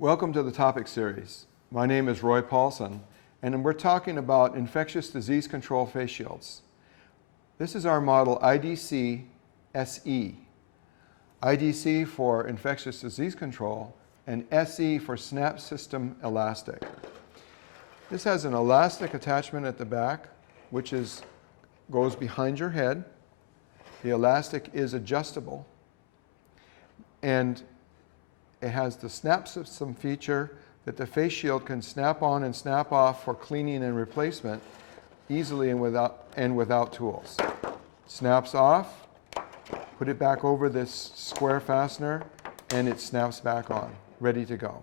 Welcome to the topic series. My name is Roy Paulson, and we're talking about infectious disease control face shields. This is our model IDC SE. IDC for infectious disease control and SE for snap system elastic. This has an elastic attachment at the back, which goes behind your head. The elastic is adjustable, and it has the snap system feature that the face shield can snap on and snap off for cleaning and replacement easily and without tools. Snaps off, put it back over this square fastener, and it snaps back on, ready to go.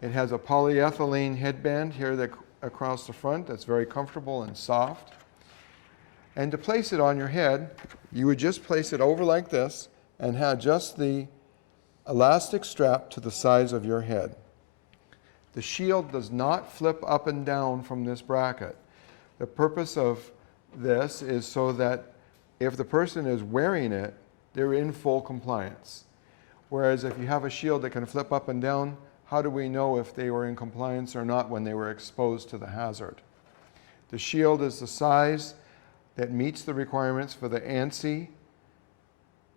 It has a polyethylene headband here across the front that's very comfortable and soft. And to place it on your head, you would just place it over like this and have just the elastic strap to the size of your head. The shield does not flip up and down from this bracket. The purpose of this is so that if the person is wearing it, they're in full compliance. Whereas if you have a shield that can flip up and down, how do we know if they were in compliance or not when they were exposed to the hazard? The shield is the size that meets the requirements for the ANSI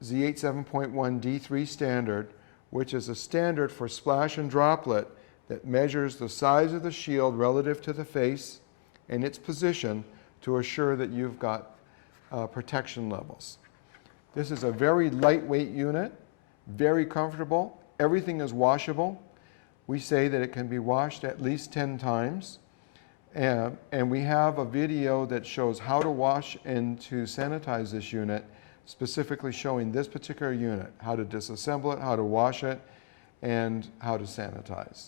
Z87.1 D3 standard, which is a standard for splash and droplet that measures the size of the shield relative to the face and its position to assure that you've got protection levels. This is a very lightweight unit, very comfortable. Everything is washable. We say that it can be washed at least 10 times. And we have a video that shows how to wash and to sanitize this unit, specifically showing this particular unit, how to disassemble it, how to wash it, and how to sanitize.